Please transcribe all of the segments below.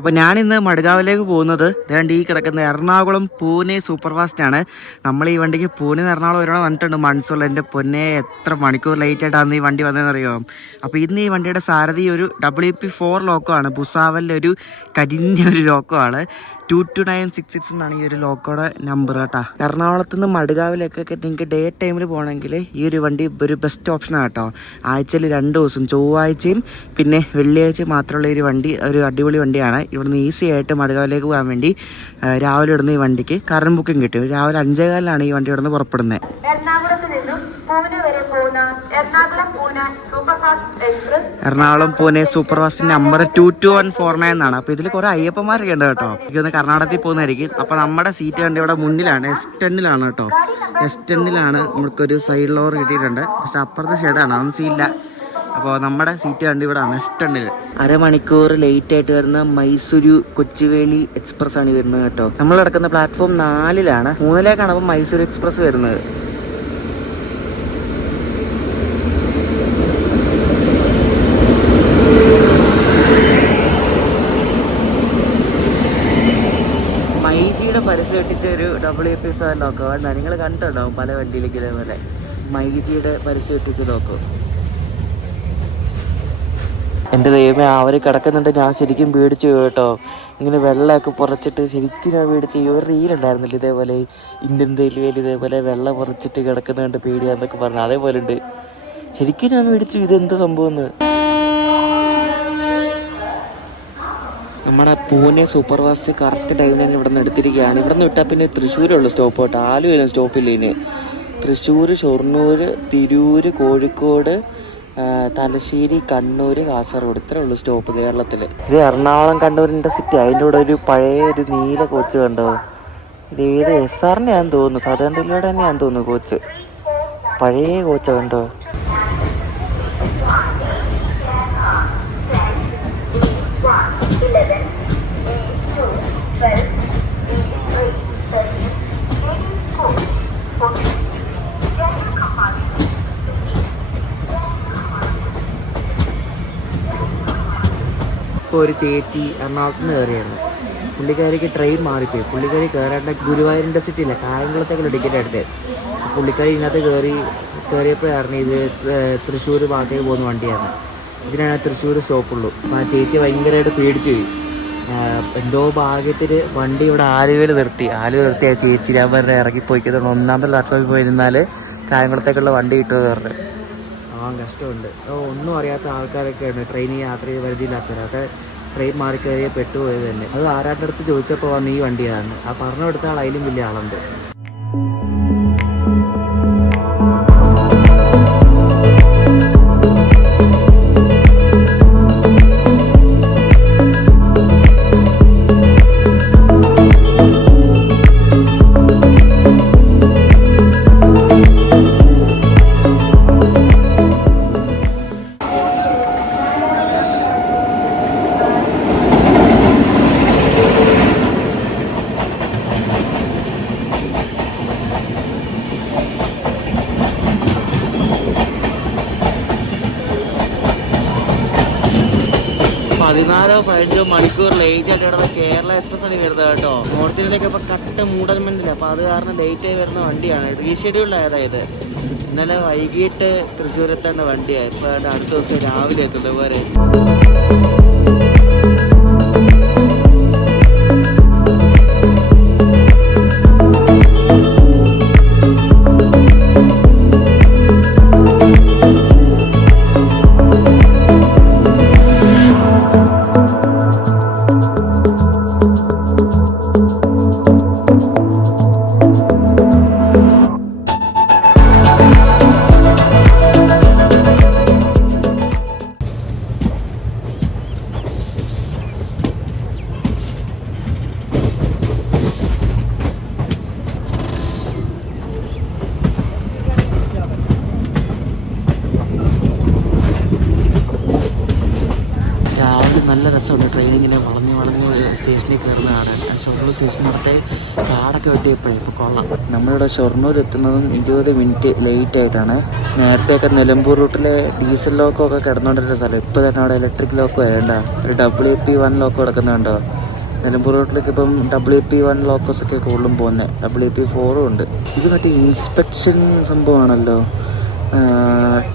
അപ്പോൾ ഞാനിന്ന് മഡ്ഗാവിലേക്ക് പോകുന്നത് ഇതാണ്ട് ഈ കിടക്കുന്ന എറണാകുളം പൂനെ സൂപ്പർ ഫാസ്റ്റ് ആണ്. നമ്മൾ ഈ വണ്ടിക്ക് പൂനെ എറണാകുളം ഒരാൾ വന്നിട്ടുണ്ട് മൺസൂൺ. എൻ്റെ പൊന്നെ എത്ര മണിക്കൂർ ലേറ്റ് ആയിട്ടാണ് ഈ വണ്ടി വന്നതെന്നറിയോ. അപ്പോൾ ഇന്ന് ഈ വണ്ടിയുടെ സാരഥി ഒരു WP4 ലോക്കമാണ്. ബുസാവലിൻ്റെ ഒരു കരിഞ്ഞൊരു ലോക്കമാണ്. 22966 എന്നാണ് ഈ ഒരു ലോക്കോയുടെ നമ്പർ കേട്ടോ. എറണാകുളത്ത് നിന്ന് മഡ്ഗാവിലേക്കൊക്കെ നിങ്ങൾക്ക് ഡേ ടൈമിൽ പോകണമെങ്കിൽ ഈ ഒരു വണ്ടി ഒരു ബെസ്റ്റ് ഓപ്ഷനാണ് കേട്ടോ. ആഴ്ചയിൽ 2 ദിവസം, ചൊവ്വാഴ്ചയും പിന്നെ വെള്ളിയാഴ്ചയും മാത്രമുള്ള ഒരു വണ്ടി ഒരു അടിപൊളി വണ്ടിയാണ്. ഇവിടുന്ന് ഈസി ആയിട്ട് മഡ്ഗാവിലേക്ക് പോകാൻ വേണ്ടി രാവിലെ ഇവിടുന്ന് ഈ വണ്ടിക്ക് കറണ്ട് ബുക്കിംഗ് കിട്ടും. രാവിലെ 5:15 ഈ വണ്ടി ഇവിടുന്ന് പുറപ്പെടുന്നത്. Ernakulam Pune super fast number 22149 എന്നാണ്. അപ്പോൾ ഇതിൽ കുറേ അയ്യപ്പന്മാരൊക്കെ ഉണ്ട് കേട്ടോ. എനിക്കൊന്ന് കർണാടകത്തിൽ പോകുന്നതായിരിക്കും. അപ്പോൾ നമ്മുടെ സീറ്റ് കണ്ട് ഇവിടെ മുന്നിലാണ് S10 കേട്ടോ. S10 നമുക്കൊരു സൈഡ് ലോർ കിട്ടിയിട്ടുണ്ട്. പക്ഷെ അപ്പുറത്തെ ഷെഡാണ്, അതൊന്നും സീനില്ല. അപ്പോൾ നമ്മുടെ സീറ്റ് കണ്ട് ഇവിടെയാണ് S10. അരമണിക്കൂർ ലേറ്റ് ആയിട്ട് വരുന്ന മൈസൂരു കൊച്ചുവേളി എക്സ്പ്രസ് ആണ് വരുന്നത് കേട്ടോ. നമ്മൾ കിടക്കുന്ന പ്ലാറ്റ്ഫോം 4-ലാണ്. 3-ലേക്കാണ് അപ്പോൾ മൈസൂർ എക്സ്പ്രസ് വരുന്നത്. മൈജിയുടെ പരസ്യം ഒട്ടിച്ച ഒരു WP4 ലോക്കോ ആണ്. നിങ്ങൾ കണ്ടിട്ടുണ്ടാവും പല വണ്ടിയിലേക്ക് ഇതേപോലെ മൈജിയുടെ പരസ്യം ഒട്ടിച്ച ലോക്കോ. എൻ്റെ ദൈവമേ, അവർ കിടക്കുന്നുണ്ട്. ഞാൻ ശരിക്കും പേടിച്ചു കേട്ടോ. ഇങ്ങനെ വെള്ളമൊക്കെ പുറച്ചിട്ട് ശരിക്കും ഞാൻ പേടിച്ച്. ഒരു റീലുണ്ടായിരുന്നില്ല ഇതേപോലെ ഇന്ത്യൻ റെയിൽവേയിൽ ഇതേപോലെ വെള്ളം പുറച്ചിട്ട് കിടക്കുന്നുണ്ട് പേടിയാന്നൊക്കെ പറഞ്ഞു. അതേപോലെ ഉണ്ട്. ശരിക്കും ഞാൻ പേടിച്ചു, ഇതെന്ത് സംഭവം എന്ന്. നമ്മുടെ പൂനെ സൂപ്പർ ഫാസ്റ്റ് കറക്റ്റ് ടൈമിൽ തന്നെ ഇവിടെ നിന്ന് എടുത്തിരിക്കുകയാണ്. ഇവിടെ നിന്ന് വിട്ടാൽ പിന്നെ തൃശ്ശൂരുള്ള സ്റ്റോപ്പ് കേട്ടോ. ആലുവയിലും സ്റ്റോപ്പില്ല ഇനി. തൃശ്ശൂർ, ഷൊർണൂർ, തിരൂര്, കോഴിക്കോട്, തലശ്ശേരി, കണ്ണൂർ, കാസർഗോഡ്, ഇത്രേ ഉള്ളൂ സ്റ്റോപ്പ് കേരളത്തിൽ. ഇത് എറണാകുളം കണ്ണൂർ ഇൻ്റർസിറ്റി. അതിൻ്റെ കൂടെ ഒരു പഴയ ഒരു നീല കോച്ച് കണ്ടോ. ഇത് ഏത് SRൻ്റെ ആണെന്ന് തോന്നുന്നു. സദേൺ റെയിൽവേയുടെ തന്നെയാണെന്ന് തോന്നുന്നു കോച്ച്. പഴയ കോച്ചാണ് കണ്ടോ. ഇപ്പോൾ ഒരു ചേച്ചി എറണാകുളത്ത് നിന്ന് കയറിയായിരുന്നു. പുള്ളിക്കാരിക്ക് ട്രെയിൻ മാറിപ്പോയി. പുള്ളിക്കാരി കയറേണ്ട ഗുരുവായൂർ ഇൻ്റർസിറ്റി ഇല്ല, കായംകുളത്തേക്കുള്ള ടിക്കറ്റ് എടുത്തത്. പുള്ളിക്കാരി ഇതിനകത്ത് കയറിയപ്പോഴായിരുന്നു ഇത് തൃശ്ശൂർ ഭാഗത്തേക്ക് പോകുന്ന വണ്ടിയാണ്. ഇതിനാണ് തൃശ്ശൂർ സ്റ്റോപ്പുള്ളൂ. അപ്പോൾ ആ ചേച്ചി ഭയങ്കരമായിട്ട് പേടിച്ചു പോയി. എന്തോ ഭാഗ്യത്തിൽ വണ്ടി ഇവിടെ ആലുവയിൽ നിർത്തി. ആലുവ നിർത്തി ആ ചേച്ചി ഞാൻ പറഞ്ഞ ഇറങ്ങിപ്പോയിക്കതുകൊണ്ട് 1-ാമത്തെ പ്ലാറ്റ്ഫോമിൽ പോയിരുന്നാൽ കായംകുളത്തേക്കുള്ള വണ്ടി കിട്ടുമെന്ന് പറഞ്ഞു. കഷ്ടമുണ്ട്. ഒന്നും അറിയാത്ത ആൾക്കാരൊക്കെയാണ് ട്രെയിനിൽ യാത്ര ചെയ്ത് പരിചയമില്ലാത്തവർ. അത് ട്രെയിൻ മാറിക്കയറിയ പെട്ടുപോയത് തന്നെ. അത് ആരാൻ്റെ അടുത്ത് ചോദിച്ചപ്പോൾ വന്ന് ഈ വണ്ടിയാണ്. ആ പറഞ്ഞു കൊടുത്ത ആൾ അതിലും വലിയ ആളുണ്ട്. പതിനാലോ 15 മണിക്കൂർ ലേറ്റ് ആയിട്ട് കിടന്ന കേരള എക്സ്പ്രസ് ആണ് വരുന്നത് കേട്ടോ. നോർത്ത് ഇന്ത്യയിലേക്ക് ഇപ്പോൾ കറക്റ്റ് മൂടൽമഞ്ഞില്ല. അപ്പോൾ അത് കാരണം ലേറ്റ് ആയി വരുന്ന വണ്ടിയാണ്. റീഷെഡ്യൂൾഡ് ആയതായത്. ഇന്നലെ വൈകിട്ട് തൃശ്ശൂർ എത്തേണ്ട വണ്ടിയാണ്. ഇപ്പോൾ അടുത്ത ദിവസം രാവിലെ എത്തുന്നത് പോലെ. ഷൊർണൂർ സ്റ്റേഷനിൽ കയറുന്നതാണ്. ഷൊർണൂർ സ്റ്റേഷനകത്തെ കാടൊക്കെ വെട്ടിയപ്പോഴേ ഇപ്പോൾ കൊള്ളാം. നമ്മളിവിടെ ഷൊർണൂർ എത്തുന്നതും 20 മിനിറ്റ് ലേറ്റ് ആയിട്ടാണ്. നേരത്തെയൊക്കെ നിലമ്പൂർ റൂട്ടിലെ ഡീസൽ ലോക്കമൊക്കെ കിടന്നുകൊണ്ടിരുന്ന സ്ഥലം ഇപ്പോൾ തന്നെ അവിടെ ഇലക്ട്രിക് ലോക്കോ വേണ്ട. ഒരു WP1 ലോക്കോ കിടക്കുന്നുണ്ടോ? നിലമ്പൂർ റൂട്ടിലേക്ക് ഇപ്പം WP1 ലോക്കോസൊക്കെ കൂടുതലും പോകുന്നത്. WP4 ഉണ്ട്. ഇത് മറ്റേ ഇൻസ്പെക്ഷൻ സംഭവമാണല്ലോ.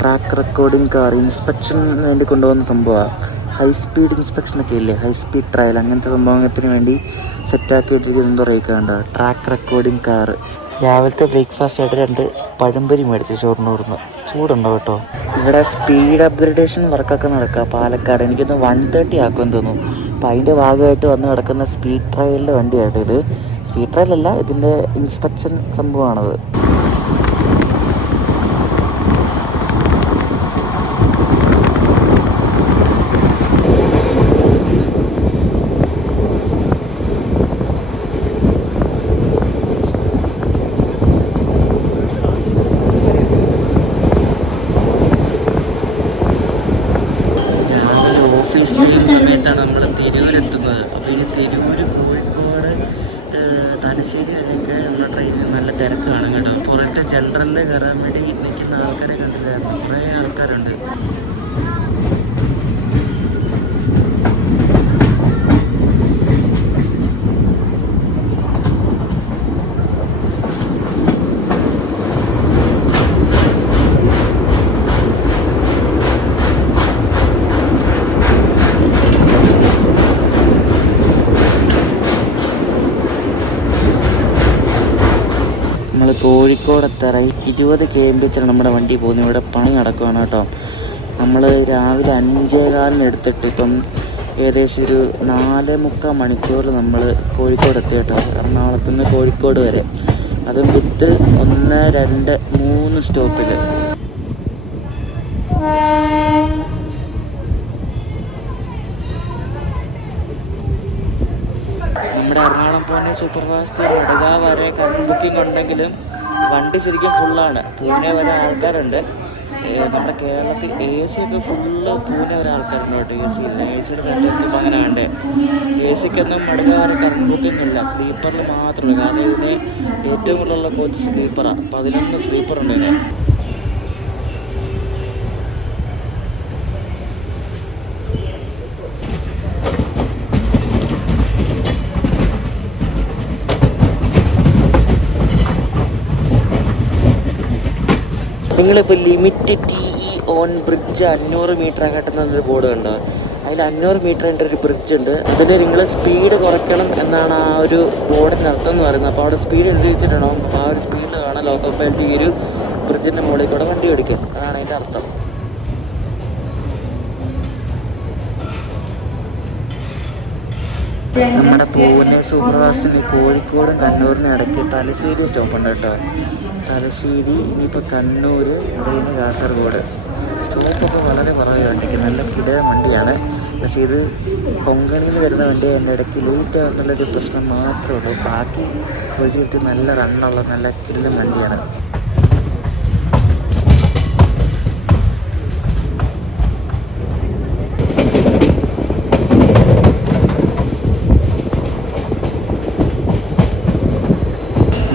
ട്രാക്ക് റെക്കോർഡിങ് കാർ ഇൻസ്പെക്ഷൻ വേണ്ടി കൊണ്ടുപോകുന്ന സംഭവമാണ്. ഹൈ സ്പീഡ് ഇൻസ്പെക്ഷനൊക്കെ ഇല്ലേ, ഹൈ സ്പീഡ് ട്രയൽ, അങ്ങനത്തെ സംഭവത്തിന് വേണ്ടി സെറ്റാക്കിയിട്ടിരിക്കുന്ന എന്തോ റേക്കാണ്ട ട്രാക്ക് റെക്കോർഡിങ് കാർ. രാവിലത്തെ ബ്രേക്ക്ഫാസ്റ്റ് ആയിട്ട് 2 പഴംപൊരി മേടിച്ച് ഷൊർണൂർന്ന്. ചൂടുണ്ടോ കേട്ടോ. ഇവിടെ സ്പീഡ് അപ്ഗ്രഡേഷൻ വർക്കൊക്കെ നടക്കുക പാലക്കാട്. എനിക്കൊന്ന് 130 ആക്കുമെന്ന് തോന്നുന്നു. അപ്പോൾ അതിൻ്റെ ഭാഗമായിട്ട് വന്ന് കിടക്കുന്ന സ്പീഡ് ട്രയലിൻ്റെ വണ്ടിയായിട്ട് ഇത്. സ്പീഡ് ട്രയലല്ല, ഇതിൻ്റെ ഇൻസ്പെക്ഷൻ സംഭവമാണത്. സമയത്താണ് നമ്മൾ തിരൂരെത്തുന്നത്. അപ്പോൾ ഇനി തിരൂർ, കോഴിക്കോട്, തലശ്ശേരി വരെയൊക്കെ നമ്മുടെ ട്രെയിനിൽ നല്ല തിരക്ക് കാണും കേട്ടോ. പുറത്തെ ജനറലിൽ കയറാൻ വേണ്ടി നിൽക്കുന്ന ആൾക്കാരെ കണ്ടില്ലായിരുന്നു. കുറേ ആൾക്കാരുണ്ട്. നമ്മൾ കോഴിക്കോട് എത്താറായി. 20 km വെച്ചാണ് നമ്മുടെ വണ്ടി പോകുന്നത്. ഇവിടെ പണി നടക്കുകയാണ് കേട്ടോ. നമ്മൾ രാവിലെ 5:15 എടുത്തിട്ട് ഇപ്പം ഏകദേശം ഒരു 4.25 മണിക്കൂറിൽ നമ്മൾ കോഴിക്കോട് എത്തി കേട്ടോ. എറണാകുളത്ത് നിന്ന് കോഴിക്കോട് വരെ, അതും വിത്ത് 1, 2, 3 സ്റ്റോപ്പിൽ. നമ്മുടെ എറണാകുളം പൂനെ സൂപ്പർ ഫാസ്റ്റ് വടകാവ് വരെ ബുക്കിംഗ് ഉണ്ടെങ്കിലും വണ്ടി ശരിക്കും ഫുള്ളാണ്. പൂനെ വരെ ആൾക്കാരുണ്ട്. നമ്മുടെ കേരളത്തിൽ AC ഒക്കെ ഫുള്ള് പൂനെ വരെ ആൾക്കാരുണ്ട് കേട്ടോ. AC ഇല്ല, ACയുടെ സെൻറ്റർ എത്തുമ്പോൾ അങ്ങനെ ഉണ്ട്. ACക്കൊന്നും വടകാവ് വരെ കറണ്ട് ബുക്കിംഗ് ഇല്ല, സ്ലീപ്പറിൽ മാത്രമേ. കാരണം ഇതിന് ഏറ്റവും കൂടുതലുള്ള കോച്ച് സ്ലീപ്പറാണ്. അപ്പോൾ 11 സ്ലീപ്പറുണ്ട് ഇതിന്. നിങ്ങളിപ്പോൾ limit TE on bridge 500 metre ആകട്ടുന്നൊരു ബോർഡ് കണ്ടോ? അതിൽ 500 മീറ്ററിൻ്റെ ഒരു ബ്രിഡ്ജ് ഉണ്ട്. അതിൽ നിങ്ങൾ സ്പീഡ് കുറയ്ക്കണം എന്നാണ് ആ ഒരു ബോർഡിൻ്റെ അർത്ഥം എന്ന് പറയുന്നത്. അപ്പോൾ അവിടെ സ്പീഡ് എഴുതിച്ചിട്ടുണ്ടോ? അപ്പോൾ ആ ഒരു സ്പീഡിൽ കാണാൻ ലോക്കൽ പൈലറ്റ് ഈ ഒരു ബ്രിഡ്ജിൻ്റെ മുകളിൽ കൂടെ വണ്ടി ഓടിക്കും. അതാണ് അതിൻ്റെ അർത്ഥം. നമ്മുടെ പൂനെ സൂപ്പർ ഫാസ്റ്റിന് കോഴിക്കോടും കണ്ണൂരിനും ഇടയ്ക്ക് തലശ്ശേരി സ്റ്റോപ്പുണ്ട് കേട്ടോ. തലശ്ശേരി, ഇനിയിപ്പോൾ കണ്ണൂർ, ഇവിടെ നിന്ന് കാസർഗോഡ്. സ്റ്റോപ്പൊക്കെ വളരെ കുറവാണ് വണ്ടിക്ക്. നല്ല കിട വണ്ടിയാണ്. പക്ഷേ ഇത് കൊങ്കണിയിൽ വരുന്ന വണ്ടി അതിൻ്റെ ഇടയ്ക്ക് ലേറ്റ് ആവുന്നുള്ളൊരു പ്രശ്നം മാത്രമേ ഉള്ളൂ. ബാക്കി ഒരു ജീവിതത്തിൽ നല്ല റണ്ണുള്ള നല്ല കിടലും വണ്ടിയാണ്.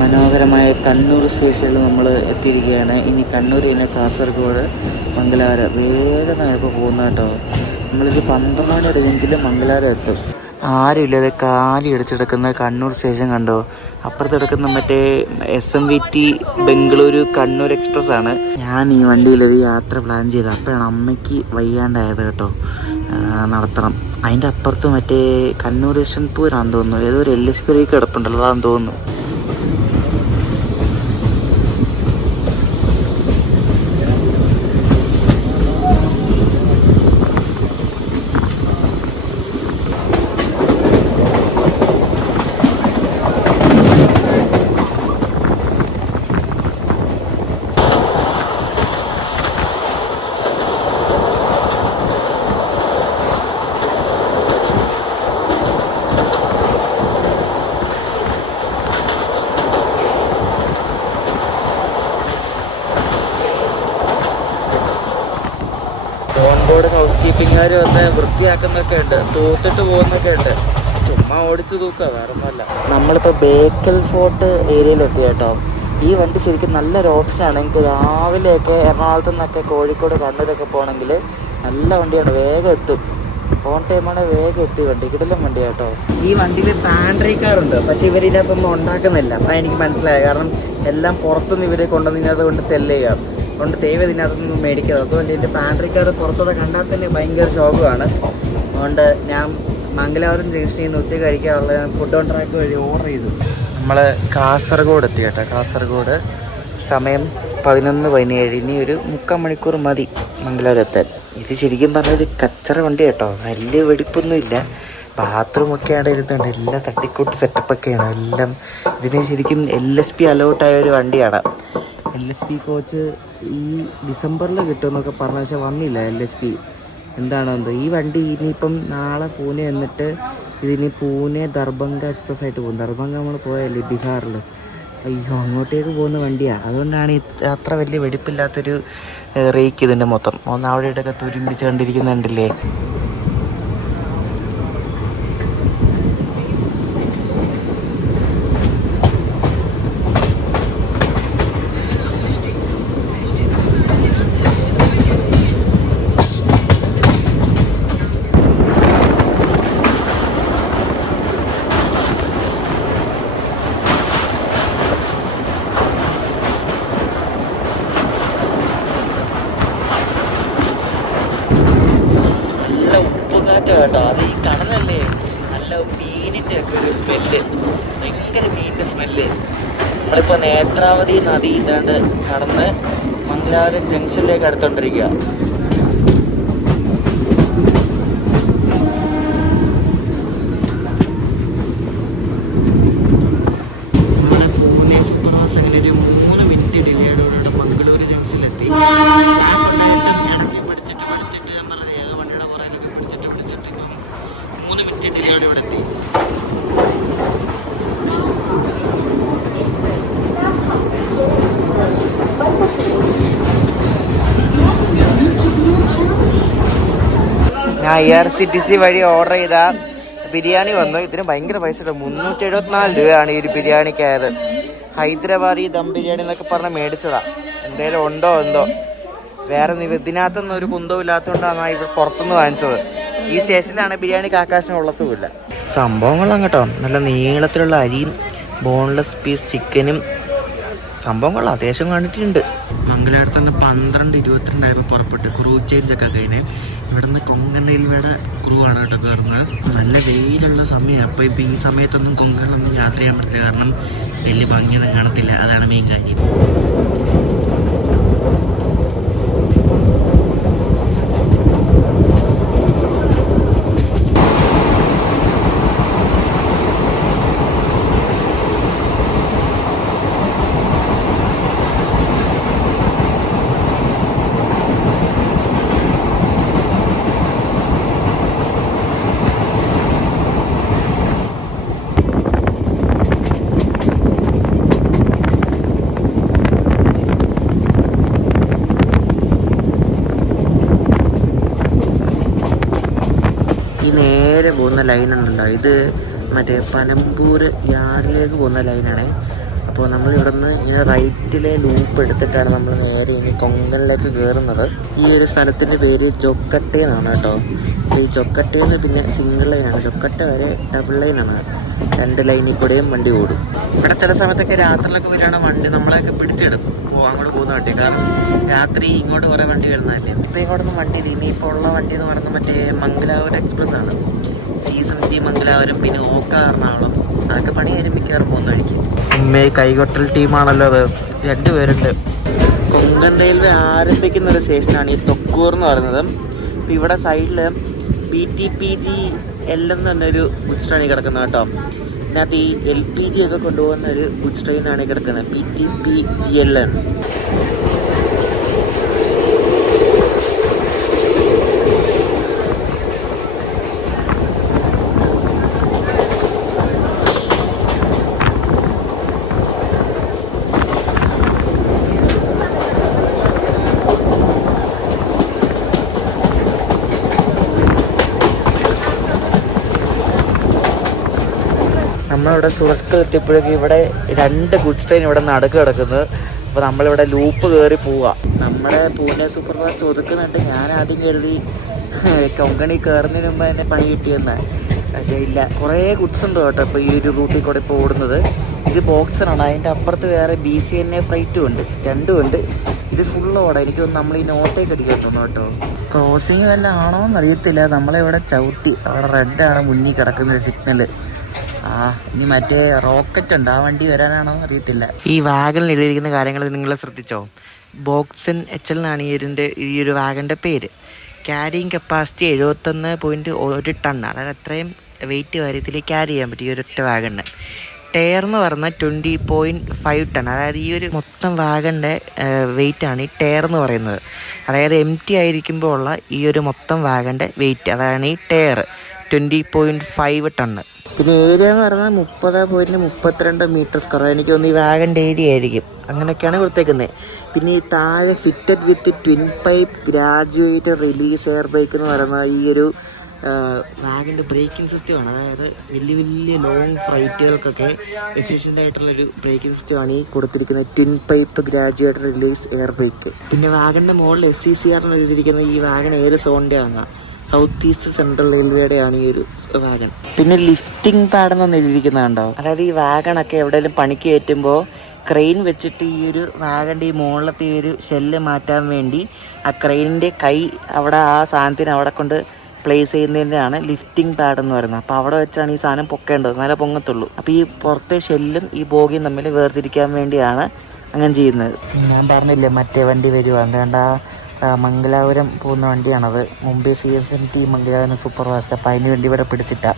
മനോഹരമായ കണ്ണൂർ സ്റ്റേഷനിൽ നമ്മൾ എത്തിയിരിക്കുകയാണ്. ഇനി കണ്ണൂർ കഴിഞ്ഞാൽ കാസർഗോഡ്, മംഗലാപുരം. വേഗം ഇപ്പോൾ പോകുന്ന കേട്ടോ. നമ്മളിത് 12 മണി റേഞ്ചിൽ മംഗലാപുരം എത്തും. ആരുമില്ലാതെ കാലി അടിച്ചെടുക്കുന്ന കണ്ണൂർ സ്റ്റേഷൻ കണ്ടോ? അപ്പുറത്ത് കിടക്കുന്ന മറ്റേ SMVT ബംഗളൂരു കണ്ണൂർ എക്സ്പ്രസ് ആണ്. ഞാൻ ഈ വണ്ടിയിലൊരു യാത്ര പ്ലാൻ ചെയ്തത് അപ്പോഴാണ് അമ്മയ്ക്ക് വയ്യാണ്ടായത് കേട്ടോ. നടത്തണം. അതിൻ്റെ അപ്പുറത്ത് മറ്റേ കണ്ണൂർ യശ്വന്ത്പൂരാണെന്ന് തോന്നുന്നു. ഏതോ ഒരു LSP കിടപ്പുണ്ടല്ലോ, അതാണെന്ന് തോന്നുന്നു. ഓൺബോർഡ് ഹൗസ് കീപ്പിംഗുകാർ വന്ന് വൃത്തിയാക്കുന്നൊക്കെ ഉണ്ട്, തൂത്തിട്ട് പോകുന്നൊക്കെ ഉണ്ട്. ഓടിച്ചു തൂക്കുക, വേറെ ഒന്നുമല്ല. നമ്മളിപ്പോൾ ബേക്കൽ ഫോർട്ട് ഏരിയയിലെത്തി കേട്ടോ. ഈ വണ്ടി ശരിക്കും നല്ലൊരു ഓപ്ഷനാണ്. നിങ്ങൾക്ക് രാവിലെയൊക്കെ എറണാകുളത്തു നിന്നൊക്കെ കോഴിക്കോട് കണ്ണൂരൊക്കെ പോകണമെങ്കിൽ നല്ല വണ്ടിയാണ്, വേഗം എത്തും. ഓൺ ടൈമാണ്, വേഗം എത്തി വണ്ടി, കിടിലം വണ്ടി കേട്ടോ. ഈ വണ്ടിയിൽ പാൻട്രി കാറുണ്ട്, പക്ഷെ ഇവരിതിനകത്തൊന്നും ഉണ്ടാക്കുന്നില്ല. അതാണ് എനിക്ക് മനസ്സിലായത്. കാരണം എല്ലാം പുറത്തുനിന്ന് ഇവർ കൊണ്ടുവന്ന് ഇതിനകത്ത് കൊണ്ട് സെല്ല് ചെയ്യാം. അതുകൊണ്ട് ദൈവം ഇതിനകത്തൊന്നും മേടിക്കുന്നത്. അതുകൊണ്ട് ഇതിൻ്റെ പാൻട്രി കാർ പുറത്തോടെ കണ്ടാൽ തന്നെ ഭയങ്കര ശോകമാണ്. അതുകൊണ്ട് ഞാൻ മംഗലാപുരം ജംഗ്ഷനിൽ നിന്ന് ഉച്ചയ്ക്ക് കഴിക്കാനുള്ള ഫുഡ് ഓൺ ട്രാക്ക് വഴി ഓർഡർ ചെയ്തു. നമ്മൾ കാസർഗോഡ് എത്തി കേട്ടോ. കാസർഗോഡ് സമയം 11:17. ഇനി ഒരു 3/4 മണിക്കൂർ മതി മംഗലാപുരം എത്താൻ. ഇത് ശരിക്കും പറഞ്ഞൊരു കച്ചറ വണ്ടി കേട്ടോ. വലിയ വെടിപ്പൊന്നുമില്ല. ബാത്റൂമൊക്കെ അവിടെ ഇരുന്നുണ്ട്. എല്ലാം തട്ടിക്കൂട്ട് സെറ്റപ്പൊക്കെയാണ് എല്ലാം. ഇതിന് ശരിക്കും LSP അലോട്ടായ ഒരു വണ്ടിയാണ്. LSP കോച്ച് ഈ ഡിസംബറിൽ കിട്ടുമെന്നൊക്കെ പറഞ്ഞ, പക്ഷെ വന്നില്ല LSP. എന്താണോ എന്തോ. ഈ വണ്ടി ഇനിയിപ്പം നാളെ പൂനെ എന്നിട്ട് ഇതിനി പൂനെ ദർഭംഗ എക്സ്പ്രസ് ആയിട്ട് പോകും. ദർഭംഗ നമ്മൾ പോയല്ലേ ബീഹാറിൽ. അയ്യോ, അങ്ങോട്ടേക്ക് പോകുന്ന വണ്ടിയാണ്. അതുകൊണ്ടാണ് അത്ര വലിയ വെടിപ്പില്ലാത്തൊരു റേക്ക് ഇതിൻ്റെ മൊത്തം. ഒന്ന് അവിടെ ഇവിടെയൊക്കെ തുരുമ്പിച്ച് കണ്ടിരിക്കുന്നുണ്ടല്ലേ. കേട്ടോ, അത് ഈ കടലല്ലേ, നല്ല മീനിൻ്റെ ഒക്കെ ഒരു സ്മെല്ല്, ഭയങ്കര മീനിൻ്റെ സ്മെല്ല്. നമ്മളിപ്പോൾ നേത്രാവതി നദി ഇതാണ്ട് കടന്ന് മംഗലാപുരം ജംഗ്ഷനിലേക്ക് അടുത്തോണ്ടിരിക്കുക. നമ്മുടെ പൂനെ സൂപ്പർ ഫാസ്റ്റ് അങ്ങനെ ഒരു 3 മിനിറ്റ് ഡിലേയോടുകൂടെ മംഗളൂരു ജംഗ്ഷനിലെത്തി. പഠിച്ചിട്ട് ഞാൻ പറഞ്ഞത് ഏതോ വണ്ടിയുടെ പുറകിലൊക്കെ പിടിച്ചിട്ട് ഇപ്പം 3 മിനിറ്റ് ഡിലേയോടെ ഇവിടെ എത്തി. ഞാൻ IRCTC വഴി ഓർഡർ ചെയ്ത ബിരിയാണി വന്നു. ഇതിന് ഭയങ്കര പൈസ, 374 രൂപയാണ് ഈ ഒരു ബിരിയാണിക്കായത്. ഹൈദരാബാദി ദം ബിരിയാണി എന്നൊക്കെ പറഞ്ഞ് മേടിച്ചതാ. എന്തേലും ഉണ്ടോ എന്തോ. വേറെ ഇതിനകത്തൊന്നും ഒരു കുന്തവും ഇല്ലാത്തതുകൊണ്ടാണ് ഇവിടെ പുറത്തുനിന്ന് വാങ്ങിച്ചത്. ഈ സ്റ്റേഷനിലാണ് ബിരിയാണിക്ക് ആകാശം ഉള്ളത്തുമില്ല. സംഭവങ്ങളാണ് കേട്ടോ. നല്ല നീളത്തിലുള്ള അരിയും ബോൺലെസ് പീസ് ചിക്കനും സംഭവങ്ങൾ അത്യാവശ്യം കണ്ടിട്ടുണ്ട്. മംഗലാപുരത്ത് തന്നെ 12:22 പുറപ്പെട്ട് ക്രൂസ് ചേഞ്ചൊക്കെ കഴിഞ്ഞ് ഇവിടെ നിന്ന് കൊങ്കൺ റെയിൽവേയുടെ ക്രൂ ആണ് കേട്ടോ കയറുന്നത്. നല്ല വെയിലുള്ള സമയമാണ്. അപ്പോൾ ഇപ്പോൾ ഈ സമയത്തൊന്നും കൊങ്കണിലൊന്നും യാത്ര ചെയ്യാൻ പറ്റില്ല, കാരണം വലിയ ഭംഗിയൊന്നും കാണത്തില്ല. അതാണ് മെയിൻ കാര്യം. നേരെ പോകുന്ന ലൈനുണ്ടല്ലോ, ഇത് മറ്റേ പനമ്പൂർ യാർഡിലേക്ക് പോകുന്ന ലൈനാണ്. അപ്പോൾ നമ്മൾ ഇവിടെ നിന്ന് ഇങ്ങനെ റൈറ്റിലെ ലൂപ്പ് എടുത്തിട്ടാണ് നമ്മൾ നേരെ ഇനി കൊങ്കണിലേക്ക് കയറുന്നത്. ഈ ഒരു സ്ഥലത്തിൻ്റെ പേര് ജൊക്കട്ടെ എന്നാണ് കേട്ടോ. ഈ ജൊക്കട്ടയിൽ നിന്ന് പിന്നെ സിംഗിൾ ലൈനാണ്, ജൊക്കട്ട വരെ ഡബിൾ ലൈനാണ്. 2 ലൈനിൽ കൂടെയും വണ്ടി ഓടും. ഇവിടെ ചില സമയത്തൊക്കെ രാത്രിയിലൊക്കെ വരികയാണ് വണ്ടി നമ്മളെയൊക്കെ പിടിച്ചെടുക്കും അങ്ങോട്ട് പോകുന്ന വണ്ടി. കാരണം രാത്രി ഇങ്ങോട്ട് കുറേ വണ്ടി വരുന്നതല്ലേ. ഇപ്പോൾ ഇങ്ങോട്ടൊന്നും വണ്ടി ഇല്ല. ഇനിയിപ്പോൾ ഉള്ള വണ്ടി എന്ന് പറയുന്നത് മറ്റേ മംഗലാപുരം എക്സ്പ്രസ് ആണ്. C70 മംഗലാപുരം, പിന്നെ ഓക്ക എറണാകുളം, അതൊക്കെ പണി ആരംഭിക്കാറ് പോകുന്ന വഴിക്ക്. കൈകൊട്ടൽ ടീമാണല്ലോ അത്, 2 പേരുണ്ട്. കൊങ്കൺ റെയിൽവേ ആരംഭിക്കുന്ന ഒരു സ്റ്റേഷനാണ് ഈ തൊക്കൂർ എന്ന് പറയുന്നത്. അപ്പോൾ ഇവിടെ സൈഡിൽ PTPGL എന്ന് പറഞ്ഞൊരു ഗുഡ്സ് ട്രെയിൻ കിടക്കുന്നത് കേട്ടോ. ഇതിനകത്ത് ഈ LPG ഒക്കെ കൊണ്ടുപോകുന്ന ഒരു ഗുഡ്സ് ട്രെയിനാണ് കിടക്കുന്നത്, PTPGL. നമ്മളിവിടെ സുറക്കൽ എത്തിയപ്പോഴേക്കും ഇവിടെ 2 ഗുഡ്സ് ട്രെയിൻ ഇവിടെ നടുക്ക് കിടക്കുന്നത്. അപ്പോൾ നമ്മളിവിടെ ലൂപ്പ് കയറി പോവാം. നമ്മുടെ പൂനെ സൂപ്പർ ഫാസ്റ്റ് ഒതുക്കുന്നുണ്ട്. ഞാൻ ആദ്യം കരുതി കൊങ്കണി കയറുന്നതിന് മുമ്പ് തന്നെ പണി കിട്ടിയെന്ന്. പക്ഷേ ഇല്ല, കുറേ ഗുഡ്സ് ഉണ്ട് കേട്ടോ ഇപ്പോൾ ഈ ഒരു റൂട്ടിൽ കൂടെ ഇപ്പോൾ ഓടുന്നത്. ഇത് ബോക്സറാണ്, അതിൻ്റെ അപ്പുറത്ത് വേറെ BCNA ഫ്ലൈറ്റും ഉണ്ട്, രണ്ടും ഉണ്ട്. ഇത് ഫുൾ ഓടാം. എനിക്ക് തോന്നുന്നു നമ്മൾ ഈ നോട്ടേക്ക് അടിക്കാൻ തോന്നുന്നു കേട്ടോ. ക്രോസിങ് തന്നെ ആണോ എന്നറിയത്തില്ല. നമ്മളിവിടെ ചവിട്ടി, അവിടെ റെഡാണ് മുന്നിൽ കിടക്കുന്ന സിഗ്നൽ. ഇനി മറ്റേ റോക്കറ്റ് ഉണ്ട്, ആ വണ്ടി വരാനാണോ അറിയത്തില്ല. ഈ വാഗണിൽ എഴുതിയിരിക്കുന്ന കാര്യങ്ങൾ നിങ്ങൾ ശ്രദ്ധിച്ചോ? ബോക്സൻ HL എന്നാണ് ഈ ഒരു വാഗണിൻ്റെ പേര്. ക്യാരിയിങ് കപ്പാസിറ്റി 71.1 ടൺ, അതായത് അത്രയും വെയിറ്റ് കാര്യത്തിൽ ക്യാരി ചെയ്യാൻ പറ്റും ഈ ഒരൊറ്റ വാഗണിന്. ടയർ എന്ന് പറഞ്ഞാൽ 20.5 ടൺ, അതായത് ഈ ഒരു മൊത്തം വാഗണിൻ്റെ വെയിറ്റാണ് ഈ ടയർ എന്ന് പറയുന്നത്. അതായത് empty ആയിരിക്കുമ്പോൾ ഉള്ള ഈ ഒരു മൊത്തം വാഗണിൻ്റെ വെയിറ്റ്, അതാണ് ഈ ടയർ, 20.5 ടണ്ണ്. പിന്നെ ഏരിയ എന്ന് പറഞ്ഞാൽ 30.32 മീറ്റർ സ്ക്വയർ. എനിക്ക് തോന്നുന്നു ഈ വാഗണിൻ്റെ ഏരിയ ആയിരിക്കും, അങ്ങനെയൊക്കെയാണ് കൊടുത്തേക്കുന്നത്. പിന്നെ ഈ താഴെ fitted with twin pipe graduated release air brake എന്ന് പറയുന്ന ഈ ഒരു വാഗണിൻ്റെ ബ്രേക്കിംഗ് സിസ്റ്റമാണ്. അതായത് വലിയ വലിയ ലോങ് ഫ്ലൈറ്റുകൾക്കൊക്കെ എഫിഷ്യൻ്റ് ആയിട്ടുള്ളൊരു ബ്രേക്കിംഗ് സിസ്റ്റമാണ് ഈ കൊടുത്തിരിക്കുന്നത്, twin pipe graduated release air brake. പിന്നെ വാഗണിൻ്റെ മുകളിൽ SCCR എന്ന് എഴുതിയിരിക്കുന്നത് ഈ വാഗൺ ഏത് സോണിൻ്റെ ആണ്, സൗത്ത് ഈസ്റ്റ് സെൻട്രൽ റെയിൽവേയുടെയാണ് ഈ ഒരു വാഗൺ. പിന്നെ ലിഫ്റ്റിംഗ് പാഡ് എന്നൊന്ന് എഴുതിയിരിക്കുന്നത് കണ്ടോ? അതായത് ഈ വാഗണൊക്കെ എവിടെയെങ്കിലും പണിക്ക് കയറ്റുമ്പോൾ ക്രെയിൻ വെച്ചിട്ട് ഈ ഒരു വാഗണിൻ്റെ ഈ മുകളിലത്തെ ഈ ഒരു ഷെല്ല് മാറ്റാൻ വേണ്ടി ആ ക്രെയിനിൻ്റെ കൈ അവിടെ ആ സാധനത്തിന് അവിടെ കൊണ്ട് പ്ലേസ് ചെയ്യുന്നതിൻ്റെയാണ് ലിഫ്റ്റിംഗ് പാഡ് എന്ന് പറയുന്നത്. അപ്പോൾ അവിടെ വെച്ചാണ് ഈ സാധനം പൊക്കേണ്ടത്, എന്നാലേ പൊങ്ങത്തുള്ളൂ. അപ്പോൾ ഈ പുറത്തെ ഷെല്ലും ഈ ബോഗിയും തമ്മിൽ വേർതിരിക്കാൻ വേണ്ടിയാണ് അങ്ങനെ ചെയ്യുന്നത്. ഞാൻ പറഞ്ഞില്ലേ മറ്റേ വണ്ടി വരുക, എന്താണ്ട മംഗലാപുരം പോകുന്ന വണ്ടിയാണത്, Mumbai CSMT Mangalapuram super fast. അപ്പോൾ അതിന് വേണ്ടി ഇവിടെ പിടിച്ചിട്ടാ.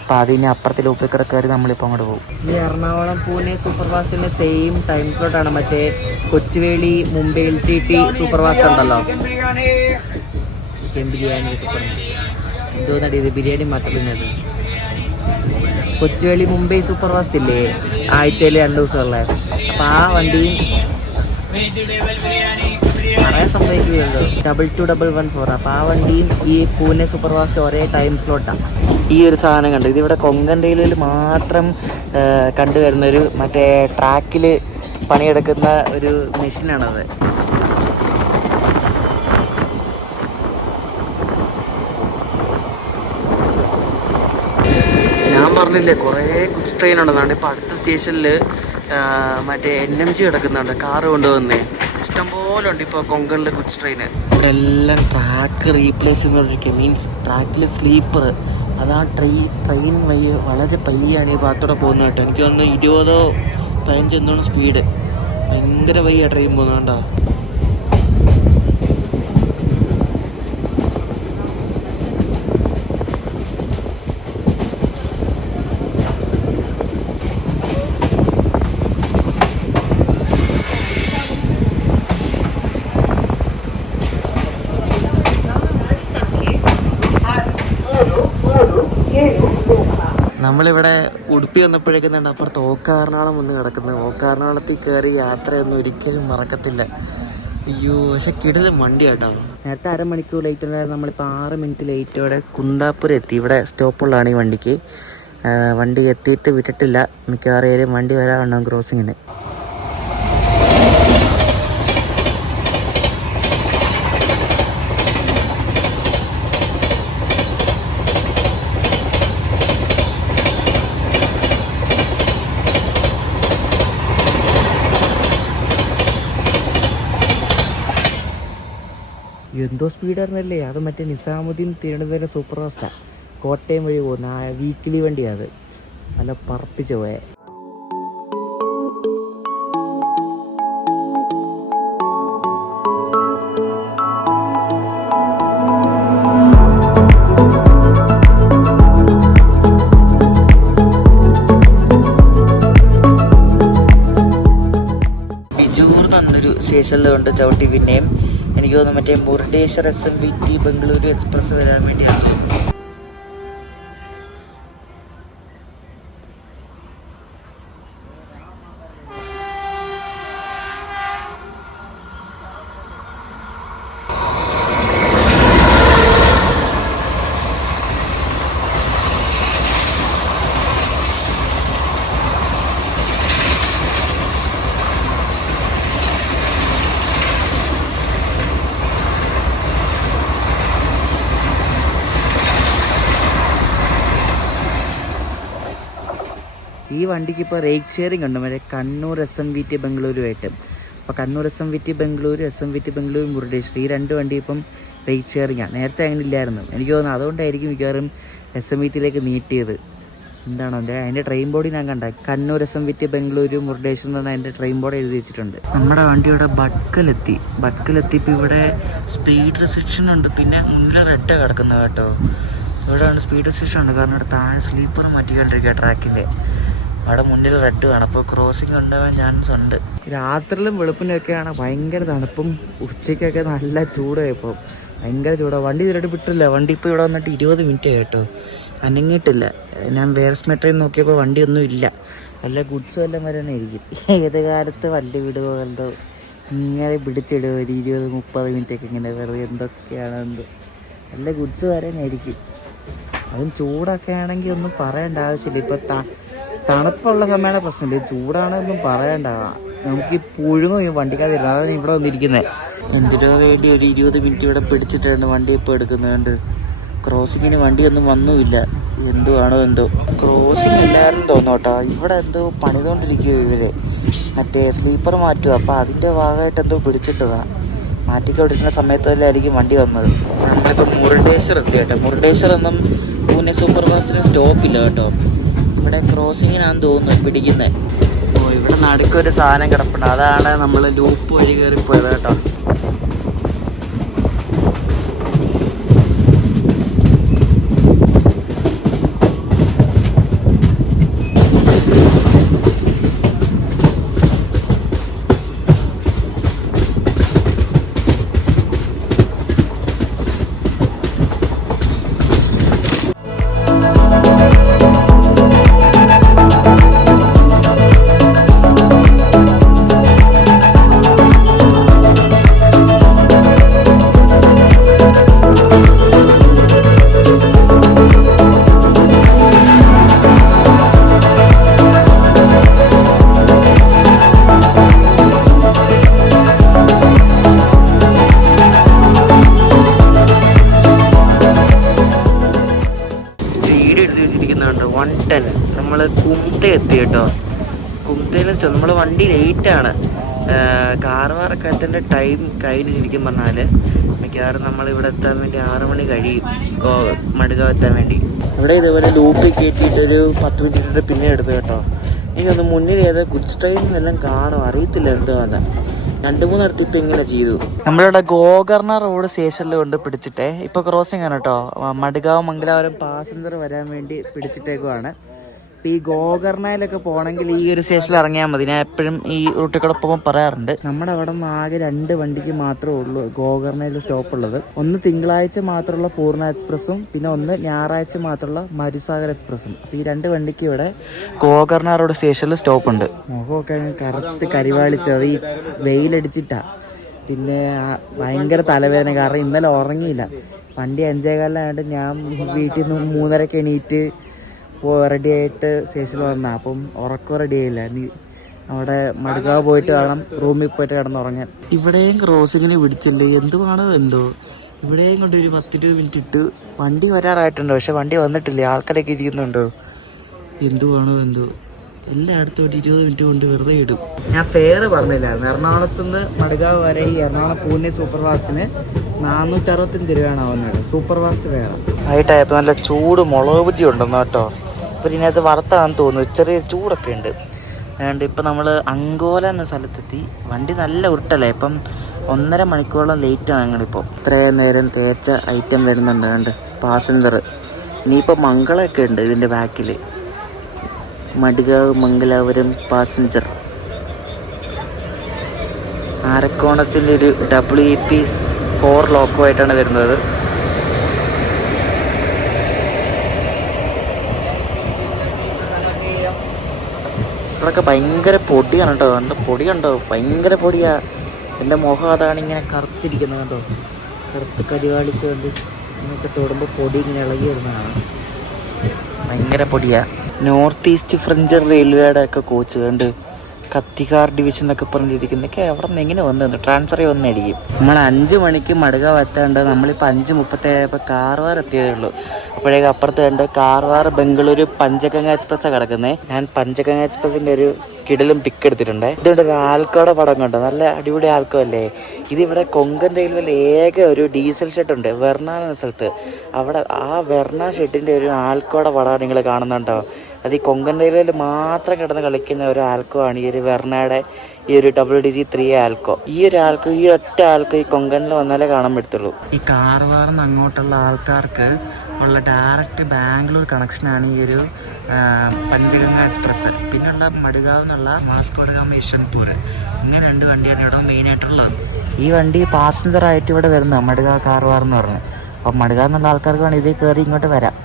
അപ്പോൾ അതിന് അപ്പുറത്തെ ലൂപ്പിൽ കൂടെ കയറി നമ്മളിപ്പോൾ അങ്ങോട്ട് പോകും. ഈ എറണാകുളം പൂനെ സൂപ്പർ ഫാസ്റ്റിൻ്റെ സെയിം ടൈം സ്ലോട്ടാണ് മറ്റേ Kochuveli Mumbai LTT super fast ഉണ്ടല്ലോ. ചിക്കൻ ബിരിയാണി ഒക്കെ പറഞ്ഞു എന്തോന്നടി ഇത്, ബിരിയാണി മാത്രമേ. കൊച്ചുവേളി മുംബൈ സൂപ്പർ ഫാസ്റ്റ് ഇല്ലേ, ആഴ്ചയിൽ 2 ദിവസമുള്ള, അപ്പോൾ ആ വണ്ടിയും പറയാൻ സംഭവിക്കുകയുള്ളൂ 22114. അപ്പോൾ ആ വണ്ടിയും ഈ പൂനെ സൂപ്പർ ഫാസ്റ്റ് ഒരേ ടൈം സ്ലോട്ടാണ്. ഈ ഒരു സാധനം കണ്ടു, ഇതിവിടെ കൊങ്കൺ റെയിൽവേയിൽ മാത്രം കണ്ടുവരുന്നൊരു മറ്റേ ട്രാക്കിൽ പണിയെടുക്കുന്ന ഒരു മെഷീനാണത്. ഞാൻ പറഞ്ഞില്ലേ കുറേ ഗുഡ്സ് ട്രെയിൻ ഉണ്ടെന്നാണ്. ഇപ്പോൾ അടുത്ത സ്റ്റേഷനിൽ മറ്റേ NMG കിടക്കുന്നുണ്ട്, കാറ് കൊണ്ടുവന്നേ. ഇഷ്ടംപോലെ ഉണ്ട് ഇപ്പോൾ കൊങ്കണിൽ ഗുഡ്സ് ട്രെയിന്. ഇവിടെ എല്ലാം ട്രാക്ക് റീപ്ലേസ് ചെയ്യുന്നവരൊക്കെ, മീൻസ് ട്രാക്കിൽ സ്ലീപ്പർ. അതാ ട്രെയിൻ വളരെ പയ്യാണ് ഈ ഭാഗത്തൂടെ പോകുന്നത് കേട്ടോ. എനിക്ക് തോന്നുന്നു 20-15 എന്താണ് സ്പീഡ്, ഭയങ്കര പയ്യ ട്രെയിൻ പോകുന്നത് കേട്ടോ. നമ്മളിവിടെ ഉടുപ്പി വന്നപ്പോഴേക്കും തന്നെ അപ്പുറത്ത് ഓക്കാർനാളം വന്ന് കിടക്കുന്നത്. ഓക്കാർനാളത്തിൽ കയറി യാത്രയൊന്നും ഒരിക്കലും മറക്കത്തില്ല. അയ്യോ, പക്ഷെ കിടലും വണ്ടി കേട്ടോ. നേരത്തെ 1/2 മണിക്കൂർ ലേറ്റ് ഉണ്ടായിരുന്നു, നമ്മളിപ്പോൾ 6 മിനിറ്റ് ലേറ്റോടെ കുന്താപുരം എത്തി. ഇവിടെ സ്റ്റോപ്പുള്ളതാണ് ഈ വണ്ടിക്ക്. വണ്ടി എത്തിയിട്ട് വിട്ടിട്ടില്ല, മിക്കവാറും വണ്ടി വരാനുണ്ടാകും ക്രോസിങ്ങിന്. എന്തോ സ്പീഡായിരുന്നല്ലേ അത്, മറ്റേ നിസാമുദ്ദീൻ തിരുവനന്തപുരം സൂപ്പർ ഫാസ്റ്റാണ്, കോട്ടയം വഴി പോകുന്ന ആ വീക്കിലി വണ്ടിയാണ്. അത് നല്ല പറപ്പിച്ച് പോയെ. ബിജൂർ എന്നൊരു സ്റ്റേഷനിൽ കൊണ്ട് ചവിട്ടി. പിന്നെയും എനിക്ക് തോന്നുന്നു മറ്റേ മുരുടേശ്വർ SMVT ബംഗളൂരു എക്സ്പ്രസ് വരാൻ വേണ്ടിയാണ്. ഈ വണ്ടിക്ക് ഇപ്പോൾ റേറ്റ് ഷെയറിംഗ് ഉണ്ട് മറ്റേ കണ്ണൂർ SMVT ബംഗളൂരുമായിട്ട്. അപ്പോൾ കണ്ണൂർ SMVT ബംഗളൂരു, SMVT ബംഗളൂരു മുരുടേശ്വരി, ഈ 2 വണ്ടി ഇപ്പം റേറ്റ് ഷെയറിങ്ങാണ്. നേരത്തെ അങ്ങനെ ഇല്ലായിരുന്നു. എനിക്ക് തോന്നുന്നു അതുകൊണ്ടായിരിക്കും മിക്കവാറും SMVTയിലേക്ക് നീട്ടിയത്. എന്താണ് അതിൻ്റെ ട്രെയിൻ ബോർഡ് ഞാൻ കണ്ട കണ്ണൂർ SMVT ബംഗളൂരു മുരുടേശ്വരി എന്ന് പറഞ്ഞാൽ അതിൻ്റെ ട്രെയിൻ ബോർഡ് എഴുതി വെച്ചിട്ടുണ്ട്. നമ്മുടെ വണ്ടിയുടെ ബട്കലെത്തിയപ്പോൾ ഇവിടെ സ്പീഡ് റെസ്ട്രിക്ഷൻ ഉണ്ട്. പിന്നെ മുന്നിൽ റെഡ് കിടക്കുന്നത് കേട്ടോ. ഇവിടെയാണ് സ്പീഡ് റെസ്ട്രിക്ഷൻ ഉണ്ട്, കാരണം ഇവിടെ താഴെ സ്ലീപ്പർ മാറ്റിക്കൊണ്ടിരിക്കുക ട്രാക്കിൻ്റെ. അവിടെ മുന്നിൽ റെഡ് കാണും, അപ്പോൾ ക്രോസിങ് ഉണ്ടാവാൻ ചാൻസ് ഉണ്ട്. രാത്രിയിലും വെളുപ്പിനൊക്കെയാണ് ഭയങ്കര തണുപ്പും, ഉച്ചയ്ക്കൊക്കെ നല്ല ചൂടായപ്പോൾ ഭയങ്കര ചൂടാണ്. വണ്ടി ഇതിലോട്ട് വിട്ടില്ല. വണ്ടി ഇപ്പോൾ ഇവിടെ വന്നിട്ട് 20 മിനിറ്റ് കേട്ടോ, അനങ്ങിയിട്ടില്ല. ഞാൻ വേറെ മെട്രോയിൽ നോക്കിയപ്പോൾ വണ്ടിയൊന്നും ഇല്ല. വല്ല ഗുഡ്സ് വല്ലതും വരാനായിരിക്കും. ഏത് കാലത്ത് വണ്ടി വിടുകയോ എന്തോ ഇങ്ങനെ പിടിച്ചിടുക 20-30 മിനിറ്റൊക്കെ ഇങ്ങനെ വെറുതെ എന്തൊക്കെയാണ് എന്തോ നല്ല ഗുഡ്സ് വരാനായിരിക്കും. അതും ചൂടൊക്കെ ആണെങ്കിൽ ഒന്നും പറയേണ്ട ആവശ്യമില്ല. ഇപ്പോൾ തണുപ്പുള്ള സമയമാണ് പ്രശ്നമില്ല, ചൂടാണെന്നൊന്നും പറയണ്ടാവാം. നമുക്ക് ഈ പുഴുങ്ങും ഈ വണ്ടിക്കാതിരുന്നത്. അതാണ് ഇവിടെ വന്നിരിക്കുന്നത്. എന്തിനോ വേണ്ടി ഒരു 20 മിനിറ്റ് ഇവിടെ പിടിച്ചിട്ടാണ് വണ്ടി ഇപ്പോൾ എടുക്കുന്നത്. ക്രോസിങ്ങിന് വണ്ടിയൊന്നും വന്നുമില്ല. എന്തുവാണോ എന്തോ ക്രോസിങ് എല്ലാവരും തോന്നോട്ടോ. ഇവിടെ എന്തോ പണിതുകൊണ്ടിരിക്കുക ഇവര്, മറ്റേ സ്ലീപ്പർ മാറ്റുക. അപ്പോൾ അതിൻ്റെ ഭാഗമായിട്ട് എന്തോ പിടിച്ചിട്ടതാണ്. മാറ്റിക്കൊണ്ടിരിക്കുന്ന സമയത്തല്ലായിരിക്കും വണ്ടി വന്നത്. നമ്മളിപ്പോൾ മുരുടേശ്വർ എത്തി കേട്ടോ. മുരുടേശ്വറൊന്നും പൂനെ സൂപ്പർ ഫാസ്റ്റിന് സ്റ്റോപ്പില്ല കേട്ടോ. ഇവിടെ ക്രോസിങ്ങിനാണെന്ന് തോന്നുന്നു പിടിക്കുന്നത്. ഇവിടെ നടുക്കൊരു സാധനം കിടപ്പുണ്ട്, അതാണ് നമ്മൾ ലൂപ്പ് വഴി കയറിപ്പോയത് കേട്ടോ. നമ്മൾ കുംത എത്തി കേട്ടോ. കുംതയിൽ നമ്മൾ വണ്ടി ലേറ്റാണ്. കാർവാറൊക്കെ എത്തേണ്ട ടൈം കഴിഞ്ഞ് ശരിക്കും പറഞ്ഞാൽ മിക്കവാറും നമ്മളിവിടെ എത്താൻ വേണ്ടി 6 മണി കഴിയും മടുകാവ് എത്താൻ വേണ്ടി. ഇവിടെ ഇതുപോലെ ലൂപ്പിൽ കയറ്റിയിട്ടൊരു 10 മിനിറ്റ് പിന്നെ എടുത്തു കേട്ടോ. എനിക്കൊന്ന് മുന്നിൽ ഏതോ ഗുഡ്സ് ട്രെയിൻ എല്ലാം കാണും, അറിയത്തില്ല എന്തുവാന്ന്. 2-3 അടുത്ത് ഇപ്പം ഇങ്ങനെ ചെയ്തു. നമ്മളിവിടെ ഗോകർണ റോഡ് സ്റ്റേഷനിൽ കൊണ്ട് പിടിച്ചിട്ടേ ഇപ്പോൾ ക്രോസിംഗ് ആണ് കേട്ടോ. മടുകാവ് മംഗലാപുരം പാസഞ്ചർ വരാൻ വേണ്ടി പിടിച്ചിട്ടേക്കുവാണ്. ഇപ്പോൾ ഈ ഗോകർണയിലൊക്കെ പോകണമെങ്കിൽ ഈ ഒരു സ്റ്റേഷനിൽ ഇറങ്ങിയാൽ മതി. ഞാൻ എപ്പോഴും ഈ റൂട്ടിൽ കൂടെ പോകുമ്പോൾ പറയാറുണ്ട്. നമ്മുടെ അവിടെ നിന്ന് ആകെ 2 വണ്ടിക്ക് മാത്രമേ ഉള്ളൂ ഗോകർണയിൽ സ്റ്റോപ്പുള്ളത്. ഒന്ന് തിങ്കളാഴ്ച മാത്രമുള്ള പൂർണ്ണ എക്സ്പ്രസ്സും പിന്നെ ഒന്ന് ഞായറാഴ്ച മാത്രമുള്ള മരുസാഗർ എക്സ്പ്രസ്സും. അപ്പോൾ ഈ 2 വണ്ടിക്ക് ഇവിടെ ഗോകർണ റോഡ് സ്റ്റേഷനിൽ സ്റ്റോപ്പുണ്ട്. മുഖമൊക്കെ കറുത്ത് കരിവാളിച്ചത് ഈ വെയിലടിച്ചിട്ടാണ്. പിന്നെ ഭയങ്കര തലവേദന, കാരണം ഇന്നലെ ഉറങ്ങിയില്ല. വണ്ടി 5:15 ഞാൻ വീട്ടിൽ നിന്ന് 3:30 എണീറ്റ് റെഡി ആയിട്ട് സ്റ്റേഷനിൽ വന്നാൽ അപ്പം ഉറക്കം റെഡി ആയില്ല. ഇനി അവിടെ മടുകാവ് പോയിട്ട് വേണം റൂമിൽ പോയിട്ട് കിടന്നുറങ്ങാൻ. ഇവിടെയും ക്രോസിങ്ങിന് പിടിച്ചില്ലേ, എന്തുവാണോ എന്തോ. ഇവിടെയും കൊണ്ട് ഒരു 10-20 മിനിറ്റ് ഇട്ട് വണ്ടി വരാറായിട്ടുണ്ട്, പക്ഷെ വണ്ടി വന്നിട്ടില്ല. ആൾക്കാരൊക്കെ ഇരിക്കുന്നുണ്ടോ, എന്തുവാണോ എന്തോ. എല്ലായിടത്തും ഒരു 20 മിനിറ്റ് കൊണ്ട് വെറുതെ ഇടും. ഞാൻ ഫെയർ പറഞ്ഞില്ലായിരുന്നു. എറണാകുളത്തുനിന്ന് മടുകാവ് വരെ ഈ എറണാകുളം പൂനെ സൂപ്പർ ഫാസ്റ്റിന് 465 രൂപയാണ് ആവുന്നത്. Super fast fair. വൈകിട്ടായപ്പോൾ നല്ല ചൂട് മുളക് ബജി ഉണ്ടെന്ന് കേട്ടോ. ഇപ്പം ഇതിനകത്ത് വറുത്താണെന്ന് തോന്നുന്നു, ചെറിയ ചൂടൊക്കെ ഉണ്ട്. അതുകൊണ്ട് ഇപ്പം നമ്മൾ അങ്കോല എന്ന സ്ഥലത്തെത്തി. വണ്ടി നല്ല ഉരുട്ടല്ലേ, ഇപ്പം 1.5 മണിക്കൂറോളം ലേറ്റാണ് ഞങ്ങളിപ്പോൾ. ഇത്രയും നേരം തേച്ച ഐറ്റം വരുന്നുണ്ട്. കണ്ട് പാസഞ്ചർ. ഇനിയിപ്പോൾ മംഗളമൊക്കെ ഉണ്ട് ഇതിൻ്റെ ബാക്കിൽ. മടുകാവ് മംഗലാപുരം പാസഞ്ചർ. ആരക്കോണത്തിൻ്റെ ഒരു WP4 ലോക്കോ ആയിട്ടാണ് വരുന്നത്. ഇവിടെയൊക്കെ ഭയങ്കര പൊടിയാണ് കേട്ടോ. കണ്ടോ പൊടി കണ്ടോ, ഭയങ്കര പൊടിയാ. എൻ്റെ മുഖം അതാണ് ഇങ്ങനെ കറുത്തിരിക്കുന്നത് കണ്ടോ, കറുത്ത് കരിവാളിച്ചുകൊണ്ട് ഇങ്ങോട്ട് തൊടുമ്പോൾ പൊടി ഇങ്ങനെ ഇളകി വരുന്നതാണ്. ഭയങ്കര പൊടിയാ. നോർത്ത് ഈസ്റ്റ് ഫ്രഞ്ച് റെയിൽവേയുടെ ഒക്കെ കോച്ച് കണ്ട് കത്തിക്കാർ ഡിവിഷൻ എന്നൊക്കെ പറഞ്ഞിരിക്കുന്നതൊക്കെ അവിടെ നിന്ന് എങ്ങനെ വന്നു ട്രാൻസ്ഫർ വന്നായിരിക്കും. നമ്മൾ 5 മണിക്ക് മടുകാവ് എത്താണ്ട് നമ്മളിപ്പോൾ 5:37 കാർവാർ എത്തിയതേ ഉള്ളൂ. അപ്പോഴേക്കും അപ്പുറത്ത് കണ്ട് കാർവാർ ബംഗളൂരു പഞ്ചഗംഗ എക്സ്പ്രസ്സാണ് കിടക്കുന്നത്. ഞാൻ പഞ്ചഗംഗ എക്സ്പ്രസിൻ്റെ ഒരു കിടിലും പിക്ക് എടുത്തിട്ടുണ്ട്. ഇതുകൊണ്ട് ഒരു ആൽക്കോടെ പടം കണ്ടോ, നല്ല അടിപൊളി ആൽക്കോ അല്ലേ. ഇതിവിടെ കൊങ്കൺ റെയിൽവേയിൽ ഏക ഒരു ഡീസൽ ഷെഡ് ഉണ്ട് വെർണ എന്ന സ്ഥലത്ത്. അവിടെ ആ വെർണ ഷെഡിൻ്റെ ഒരു ആൽക്കോടെ പടം നിങ്ങൾ കാണുന്നുണ്ടോ. അത് ഈ കൊങ്കൺ റെയിൽവേയിൽ മാത്രം കിടന്ന് കളിക്കുന്ന ഒരു ആൽക്കോ ആണ് ഈ ഒരു വെർണയുടെ ഈ ഒരു WDG3 ആൽക്കോ. ഈ ഒറ്റ ആൽക്കോ ഈ കൊങ്കണിൽ വന്നാലേ കാണാൻ പറ്റത്തുള്ളൂ. ഈ കാർവാറിൽ നിന്ന് അങ്ങോട്ടുള്ള ആൾക്കാർക്ക് ഉള്ള ഡയറക്റ്റ് ബാംഗ്ലൂർ കണക്ഷനാണ് ഈ ഒരു പഞ്ചഗംഗ എക്സ്പ്രസ്. പിന്നെയുള്ള മഡ്ഗാവ് എന്നുള്ള മാസ്കോഡഗാം യശ്വന്ത്പൂർ, ഇങ്ങനെ 2 വണ്ടിയാണ് ഇവിടെ മെയിനായിട്ടുള്ളത്. ഈ വണ്ടി പാസഞ്ചറായിട്ട് ഇവിടെ വരുന്നത് മഡ്ഗാവ് കാർവാർ എന്ന് പറഞ്ഞു. അപ്പം മഡ്ഗാവ് എന്നുള്ള ആൾക്കാർക്ക് വേണം ഇതിൽ കയറി ഇങ്ങോട്ട് വരാം.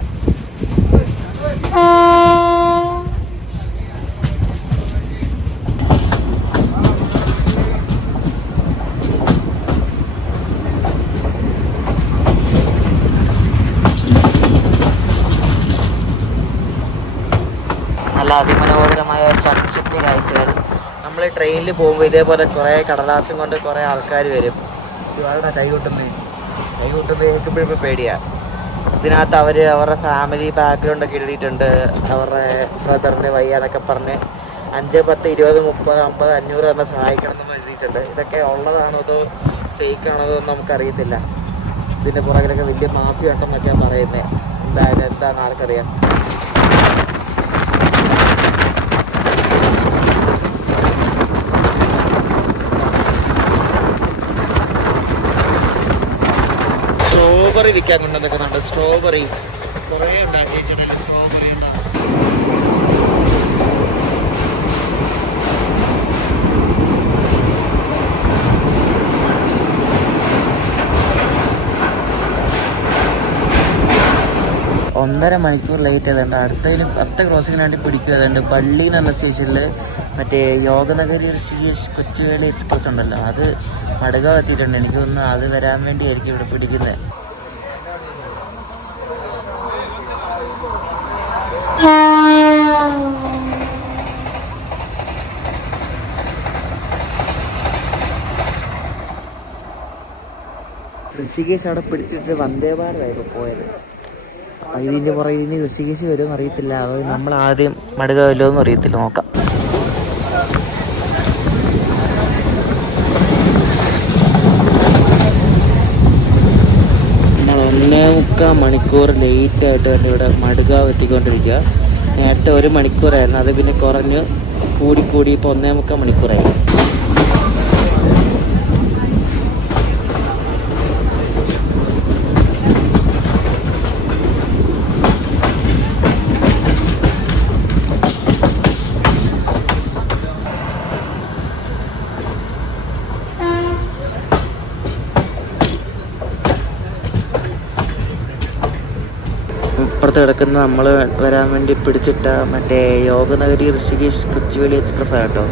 നല്ല അതിമനോഹരമായ സൺസെറ്റ് കാഴ്ചകൾ. നമ്മൾ ട്രെയിനിൽ പോകുമ്പോൾ ഇതേപോലെ കുറേ കടലാസും കൊണ്ട് കുറേ ആൾക്കാർ വരും. ഇവരുടെ കൈ കൊട്ടുന്നത് കേൾക്കുമ്പോഴിപ്പോൾ പേടിയാണ്. ഇതിനകത്ത് അവരുടെ ഫാമിലി ബാക്ക്ഗ്രൗണ്ടൊക്കെ എഴുതിയിട്ടുണ്ട്. അവരുടെ ബ്രദറിന് വയ്യാന്നൊക്കെ പറഞ്ഞ് 5, 10, 20, 30, 50, 500 എന്നെ സഹായിക്കണം എന്ന് എഴുതിയിട്ടുണ്ട്. ഇതൊക്കെ ഉള്ളതാണോ അതോ ഫേക്ക് ആണോ അതൊന്നും നമുക്കറിയത്തില്ല. ഇതിൻ്റെ പുറകിലൊക്കെ വലിയ മാഫിയ ഉണ്ടെന്നൊക്കെയാണ് പറയുന്നത്. എന്താണ് ആർക്കറിയാം. സ്ട്രോബെറി വിൽക്കാൻ കൊണ്ടുവന്നിട്ടുണ്ട്. സ്ട്രോബെറി കുറേ ഉണ്ട്. ചേച്ചിയുടെ സ്ട്രോബെറി ഉണ്ട്. ഒന്നര മണിക്കൂർ ലേറ്റ് ആയതുകൊണ്ട് അടുത്തതിന് 10 ക്രോസിങ്ങിന് വേണ്ടി പിടിക്കുകയുണ്ട്. പള്ളി എന്നുള്ള സ്റ്റേഷനിൽ മറ്റേ യോഗനഗരി ഋഷികേശ് കൊച്ചുവേളി എക്സ്പ്രസ് ഉണ്ടല്ലോ, അത് മഡ്ഗാവ് എത്തിയിട്ടുണ്ട്. എനിക്ക് തോന്നുന്നു അത് വരാൻ വേണ്ടിയായിരിക്കും ഇവിടെ പിടിക്കുന്നത്. ഋഷികേശ് അവിടെ പിടിച്ചിട്ട് വന്ദേ ഭാരതായിരുന്നു പോയത്. ഇതിൻ്റെ പുറകെ ഇനി ഋഷികേശ് വരുമെന്ന് അറിയത്തില്ല. അതോ നമ്മൾ ആദ്യം മഡ്ഗാവ് വരുമോ അറിയത്തില്ല, നോക്കാം. 1.25 മണിക്കൂർ ലേറ്റായിട്ട് തന്നെ ഇവിടെ മഡ്ഗാവ് എത്തിക്കൊണ്ടിരിക്കുക. നേരത്തെ 1 മണിക്കൂറായിരുന്നു, അത് പിന്നെ കുറഞ്ഞ് കൂടി ഇപ്പോൾ 1.25 മണിക്കൂറായി. ഇപ്പുറത്ത് കിടക്കുന്ന നമ്മൾ വരാൻ വേണ്ടി പിടിച്ചിട്ട മറ്റേ യോഗനഗരി ഋഷികേശ് കൊച്ചുവേളി എക്സ്പ്രസ് ആട്ടോ.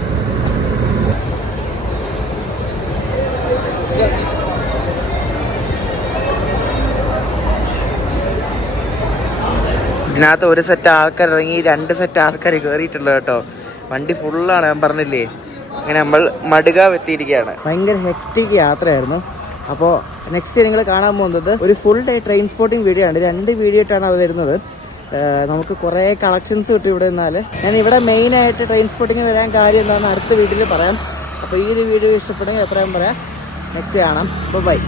ഇതിനകത്ത് ഒരു സെറ്റ് ആൾക്കാർ ഇറങ്ങി 2 സെറ്റ് ആൾക്കാർ കയറിയിട്ടുള്ളൂ കേട്ടോ. വണ്ടി ഫുള്ളാണ്, ഞാൻ പറഞ്ഞില്ലേ. അങ്ങനെ നമ്മൾ മഡ്ഗാവ് എത്തിയിരിക്കുകയാണ്. ഭയങ്കര ഹെക്ടിക് യാത്രയായിരുന്നു. അപ്പോൾ നെക്സ്റ്റ് നിങ്ങൾ കാണാൻ പോകുന്നത് ഒരു full day train spotting video ആണ്. 2 വീഡിയോ ആയിട്ടാണ് അത് വരുന്നത്. നമുക്ക് കുറേ കളക്ഷൻസ് കിട്ടും ഇവിടെ നിന്നാൽ. ഞാൻ ഇവിടെ മെയിനായിട്ട് ട്രെയിൻ സ്പോട്ടിങ് വരാൻ കാര്യം എന്താണെന്ന് അടുത്ത വീഡിയോയിൽ പറയാം. അപ്പോൾ ഈ ഒരു വീഡിയോ ഇഷ്ടപ്പെടുമെങ്കിൽ എത്രയും പറയാം. നെക്സ്റ്റ് കാണാം. ബൈ.